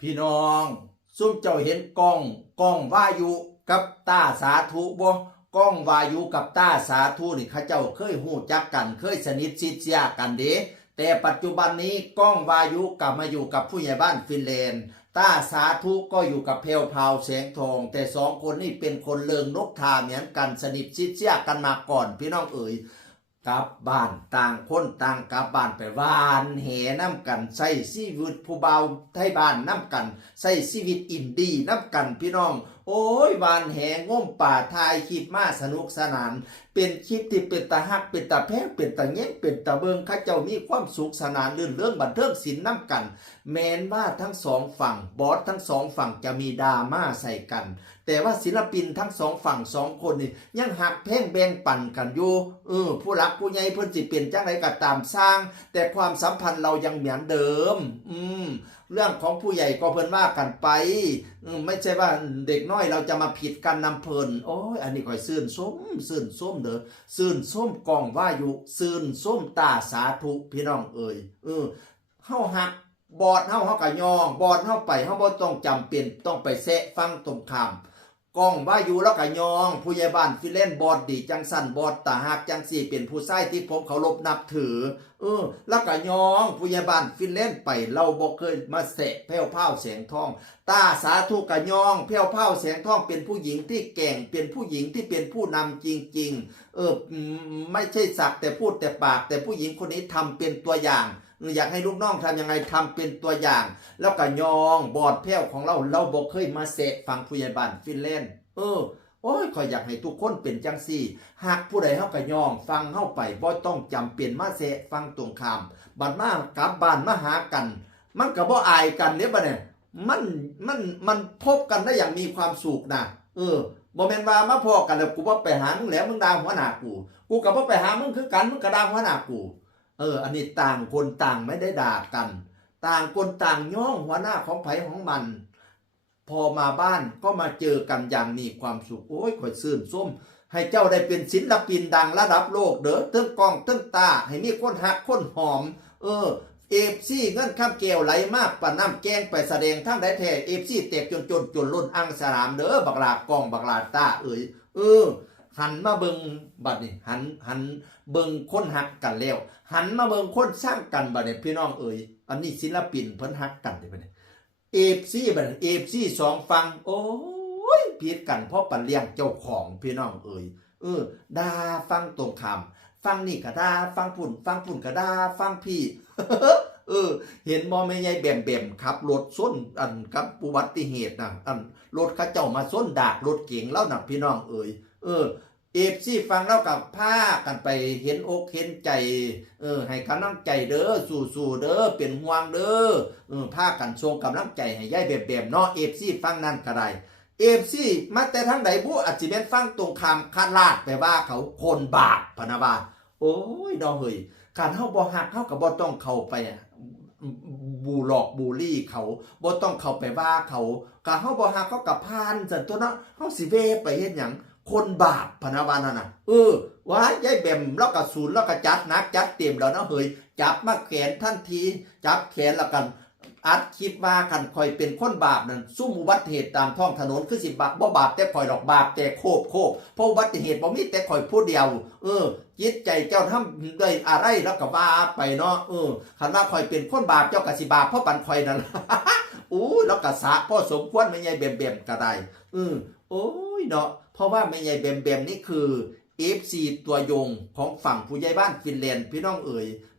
พี่น้องซุ่มเจ้าเห็นกล้องวายุกับตาสาธุบ่กล้องวายุกับตาสาธุนี่เขาเจ้าเคยฮู้จักกันเคยสนิทชิดเสียกันเด้แต่ปัจจุบันนี้กล้องวายุกลับมาอยู่กับผู้ใหญ่บ้านฟินแลนด์ตาสาธุก็อยู่กับเพลวพราวแสงทองแต่สองคนนี้เป็นคนเลิงนกทาเหมือนกันสนิทชิดเสียกันมาก่อนพี่น้องเอ๋ยกลับบ้านต่างคนต่างกลับบ้านไปวานแหน้ำกันใส่ชีวิตผู้เบาไทยบ้านน้ำกันใส่ชีวิตอินดี้น้ำกันพี่น้องโอ้ยวานแหง่มป่าทายคลิปมาสนุกสนานเป็นคลิปที่เป็นตาฮักเป็นตาแพงเป็นตาเงี้ยเป็นตาเบิงข้าเจ้ามีความสุขสนานลื่นเรื่องบันเทิงศิลป์น้ำกันแม้นว่าทั้งสองฝั่งบอสทั้งสองฝั่งจะมีดราม่าใส่กันแต่ว่าศิลปินทั้งสองฝั่งสองคนนี่ยังหักแพ่งแบ่งปันกันอยู่ผู้หลักผู้ใหญ่เพิ่นสิเป็นจังไดก็ตามสร้างแต่ความสัมพันธ์เรายังเหมือนเดิมเรื่องของผู้ใหญ่ก็เพิ่นว่ากันไปไม่ใช่ว่าเด็กน้อยเราจะมาผิดกันนำเพิ่นโอ้ยอันนี้ก่อยซื่นส้มเด้อซื่นส้มกองว่าอยู่ซื่นส้มตาสาธุพี่น้องเอ่ยเฮาหักบอดเฮาก็ยองบอดเฮาไปเฮาบ่ต้องจำเป็นต้องไปแซะฟังตรงคำกล้องว่าอยู่แล้วก็ยองผู้ใหญ่บ้านฟิเลนบอดดีจังสั่นบอดตาหักจังสี่เป็นผู้ชายที่ผมเคารพนับถือแล้วก็ยองผู้ใหญ่บ้านฟิเลนไปเราบ่เคยมาแสะแผ่วพราวแสงทองตาสาธุกะยองแผ่วพราวแสงทองเป็นผู้หญิงที่แก่งเป็นผู้หญิงที่เป็นผู้นำจริงๆไม่ใช่สักแต่พูดแต่ปากแต่ผู้หญิงคนนี้ทำเป็นตัวอย่างอยากให้ลูกน้องทำยังไงทำเป็นตัวอย่างแล้วก็ยองบอดแพ้วของเราบอกเคยมาเสะฟังผู้ใหญ่บ้านฟินแลนด์โอ้ยขอยอยากให้ทุกคนเป็นจังซี่หากผู้ใดเฮาก็ยองฟังเฮาไปบ่ต้องจำเป็นมาเสะฟังตรงข้ามบัดมากลับบ้านมาหากันมันก็บ่อายกันเด้บัดเนี่ยมันพบกันได้อย่างมีความสุขนะบ่แม่นว่ามาพอกันแล้วกูบ่ไปหามึงแล้วมึงด่าหัวหน้ากูก็บ่ไปหามึงคือกันมึงก็ด่าหัวหน้ากูอันนี้ต่างคนต่างไม่ได้ด่ากันต่างคนต่างย่องหัวหน้าของไผของมันพอมาบ้านก็มาเจอกันอย่างมีความสุขโอ้ยข่อยซื่นส้มให้เจ้าได้เป็นศิลปินดังระดับโลกเด้อเติ้งกล้องเติ้งตาให้มีคนหักคนหอมFC เงินข้ามแก้วไหลมากปะน้ำแกงไปแสดงทั้งได้แท้ FC แตกจนล้นอังสลามเด้อบักลากล้องบักลาตาหันมาเบิงบัดนี่หันเบิงคนหักกันแล้วหันมาเบิงคนสร้างกันบัดนี่พี่น้องอันนี้ศิลปินเพิ่นหักกันได้บัดนี่FC บัดนี่ FC สองฝั่งโอ้ยผิดกันเพราะปันเลี้ยงเจ้าของพี่น้องด่าฟังตรงข้ามฟังนี่ก็ด่าฟังพุ่นก็ด่าฟังพี่ เห็นบ่แม่ใหญ่แบมขับรถส้นอันกับอุบัติเหตุนะอันรถเขาเจ้ามาส้นดากรถเก๋งแล้วนะพี่น้องFC ฟังแล้วกับผ้ากันไปเห็นอกเห็นใจให้กำลังใจเด้อสู้ๆเด้อเป็นห่วงเด้อผ้ากันส่งกำลังใจให้ยายแบมเนาะ FC ฟังนั่นก็ได้ FC มาแต่ทางใดบุอาจสิแม่นฟังตรงข้ามคาดลาดไปว่าเขาคนบาปพะนะว่าโอ้ยดอกเฮ้ยการเฮาบ่ฮักเฮาก็บ่ต้องเข้าไปบูหลอกบูลลี่เขาบ่ต้องเข้าไปว่าเขาก็เฮาบ่ฮักเขาก็ผ่านซั่นตัวเนาะเฮาสิเวไปเฮ็ดหยังคนบาปพะนะว่านั่นน่ะว่ายายแบมแล้วก็ศูนย์แล้วก็จัดหนักจัดเต็มแล้วเนาะเฮ้ยจับมาแขนทันทีจับแขนแล้วกันอัดคลิปว่ากันคอยเป็นคนบาปนั่นซุ่มอุบัติเหตุตามท้องถนนคือสิบาปบ่บาปแต่คอยดอกบาปแต่โคบเพราะอุบัติเหตุบ่มีแต่คอยผู้เดียวจิตใจเจ้าทำด้วยอะไรแล้วก็ว่าไปเนาะคันว่าคอยเป็นคนบาปเจ้าก็สิบาปเพราะปันคอยนั่น แล้วก็สะพอสมควรแม่ใหญ่แบมก็ได้โอ้ยเนาะเพราะว่าแม่ใหญ่แบมนี่คือ FC ตัวยงของฝั่งผู้ใหญ่บ้านฟินแลนด์พี่น้อง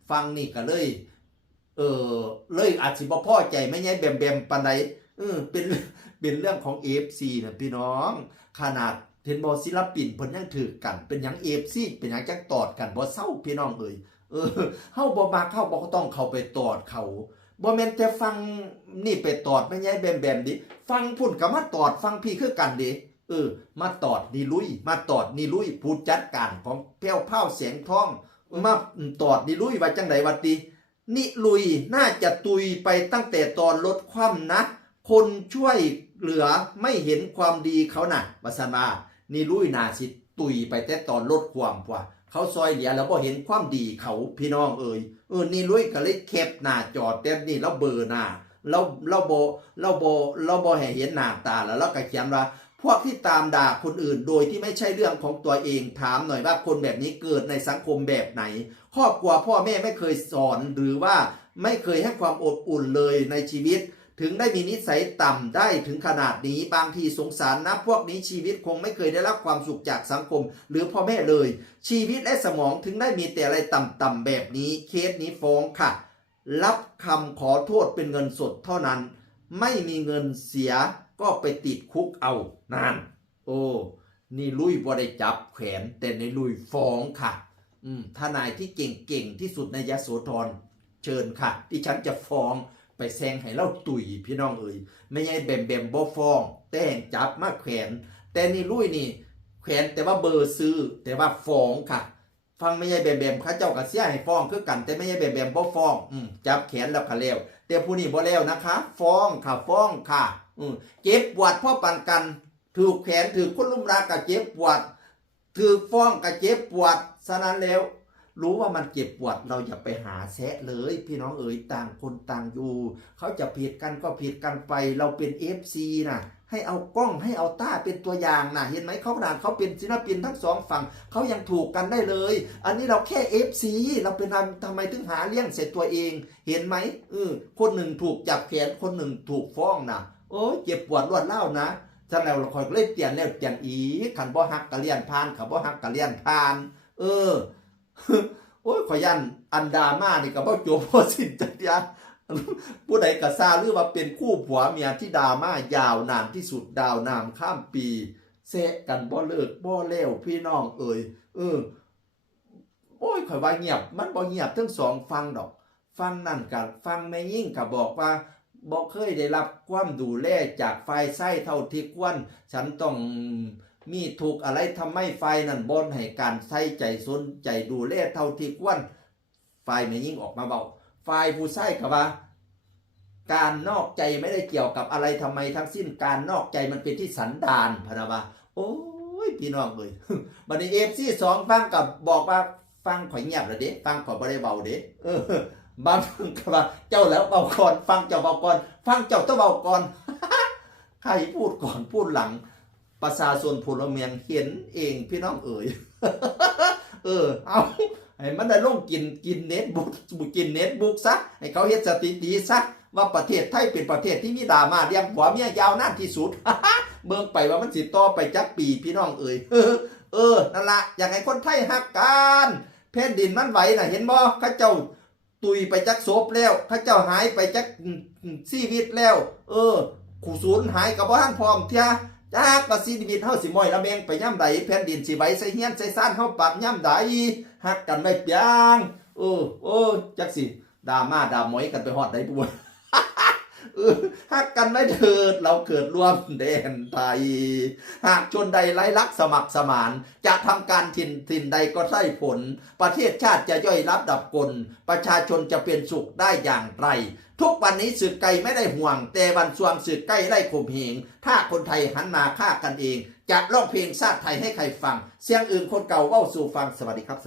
ฟังนี่ก็เลยอาจสิบ่พอใจไม่ใช่แบมปานใดเป็นเรื่องของ FC นะพี่น้องขนาดเห็นบ่ศิลปินเพิ่นยังถือกันเป็นหยัง FC เป็นหยังจักตอดกันบ่เศร้าพี่น้องเฮาบ่มาเข้าบ่ต้องเข้าไปตอดเขาบ่แม่นแต่ฟังนี่ไปตอดไม่ใช่แบมดิฟังพุ่นก็มาตอดฟังพี่คือกันดิมาตอดนี่ลุยมาตอดนี่ลุยผู้จัดการของแพ้วพราวแสงทองมาตอดนี่ลุยว่าจังได๋วัดตินิลุยน่าจะตุยไปตั้งแต่ตอนลดความนะคนช่วยเหลือไม่เห็นความดีเขาน่ะว่าซั่นว่านี่ลุยน่าสิตุยไปแต่ตอนลดความกว่าเขาซอยเหลือแล้วบ่เห็นความดีเขาพี่น้องนี่ลุยก็เลยแคปหน้าจอแต่นี่แล้วเบอร์หน้า เราบ่ให้เห็นหน้าตาแล้วเราก็เขียนว่าพวกที่ตามด่าคนอื่นโดยที่ไม่ใช่เรื่องของตัวเองถามหน่อยว่าคนแบบนี้เกิดในสังคมแบบไหนครอบครัวพ่อแม่ไม่เคยสอนหรือว่าไม่เคยให้ความอบอุ่นเลยในชีวิตถึงได้มีนิสัยต่ำได้ถึงขนาดนี้บางทีสงสารนะพวกนี้ชีวิตคงไม่เคยได้รับความสุขจากสังคมหรือพ่อแม่เลยชีวิตและสมองถึงได้มีแต่อะไรต่ำๆแบบนี้เคสนี้ฟ้องค่ะรับคำขอโทษเป็นเงินสดเท่านั้นไม่มีเงินเสียก็ไปติดคุกเอานั่นโอ้นี่ลุยบ่ได้จับแขวนแต่ในลุยฟ้องค่ะทนายที่เก่งที่สุดในยโสธรเชิญค่ะที่ฉันจะฟ้องไปแซงให้เล่าตุยพี่น้องเอ๋ยไม่ใช่แบมบ่ฟ้องแต่งจับมาแขวนแต่นี่ลุยนี่แขวนแต่ว่าเบอร์ซื้อแต่ว่าฟ้องค่ะฟังไม่ใช่แบมเขาเจ้าก็เสียให้ฟ้องคือกันแต่ไม่ใช่แบมบ่ฟ้องจับแขนแล้วก็แล้วแต่ผู้นี้บ่แล้วนะคะฟ้องค่ะฟ้องค่ะเจ็บปวดพ่อปันกันถูกแขนถือคนลุ่มรักกับเจ็บปวดถือฟ้องกับเจ็บปวดฉะนั้นแล้วรู้ว่ามันเจ็บปวดเราอย่าไปหาแซะเลยพี่น้องเอ๋ยต่างคนต่างอยู่เขาจะผิดกันก็ผิดกันไปเราเป็น FC นะให้เอากล้องให้เอาต้าเป็นตัวอย่างนะเห็นไหมเขาขนาดเขาเป็นศิลปินทั้งสองฝั่งเขายังถูกกันได้เลยอันนี้เราแค่ FC เราเป็นทำไมถึงหาเลี้ยงเสร็จตัวเองเห็นไหมคนหนึ่งถูกจับแขนคนหนึ่งถูกฟ้องนะโอ้ยเจ็บปวดรวดเล่านะฉะนั้นเราคอยเล่นเตียนแล้วเตียนอีขันบ่ฮักกะเลียนพานขันบ่ฮักกะเลียนพานโอ้ยขอยันอันดามานี่ก็บ่จบบ่สิ้นจักอย่างผู้ใดก็ทราบหรือว่าเป็นคู่ผัวเมียที่ดามายาวนานที่สุดดาวนานข้ามปีเซะกันบ่เลิกบ่แล้วพี่น้องเอ่ยโอ้ยข่อยว่าเงียบมันบ่เงียบทั้งสองฟังดอกฟังนั่นกันฟังแม่ยิ่งก็บอกว่าบ่เคยได้รับความดูแลจากฝ่ายไส้เท่าที่ควรฉันต้องมีถูกอะไรทำให้ฝ่ายนั้นบ่ให้การใส่ใจสนใจดูแลเท่าที่ควรฝ่ายแม่ยิ่งออกมาเบาฝ่ายผู้ไส้ก็ว่าการนอกใจไม่ได้เกี่ยวกับอะไรทำไมทั้งสิ้นการนอกใจมันเป็นที่สันดานพะนะว่าโอ้ยพี่น้องเอ้ยบัดนี้ FC 2ฟังกับบอกว่าฟังข่อยเงียบแล้วเด้ฟังข่อยบ่ได้เบาเด้บางก็ว่าเจ้าแล้วเบาก่อนฟังเจ้าเบาก่อนฟังเจ้าต้องเบาก่อนใครพูดก่อนพูดหลังประชาชนพลเมืองเห็นเองพี่น้องเอ๋ยเอาให้มันได้ลงกินเน็ตบุ๊กซะให้เขาเฮ็ดสถิติซะว่าประเทศไทยเป็นประเทศที่มีดราม่าเลี้ยงผัวเมียยาวนานที่สุด เบิ่งไปว่ามันสิต่อไปจักปีพี่น้องเอ๋ยนั่นล่ะอยากให้คนไทยฮักกันแผ่นดินมันไหวน่ะเห็นบ่เขาเจ้าตุยไปจักศพแล้วเขาเจ้าหายไปจักชีวิตแล้วขู่ศูนย์หายกับบ่ทันพร้อมเที่ยจากว่าชีวิตเฮาสิม้อยละแมงไปย่ำใดแผ่นดินสิไหวใส่เฮียนใส่ซ่านเฮาปรับย่ำใดฮักกันไว้เปียงจักสิดราม่าด่าหมอยกันไปฮอดได้บ่ฮักกันไม่เถิดเราเกิดร่วมแดนไทยหากชนใดไร้รักสมัครสมานจะทำการถิ่นใดก็ไส้ผลประเทศชาติจะย่อยรับดับกลประชาชนจะเป็นสุขได้อย่างไรทุกวันนี้สึกไกลไม่ได้ห่วงแต่วันสวงสึกใกล้ไล่ข่มเหงถ้าคนไทยหันมาฆ่ากันเองจะร้องเพลงชาติไทยให้ใครฟังเสียงอื่นคนเก่าเว้าสู่ฟังสวัสดีครับ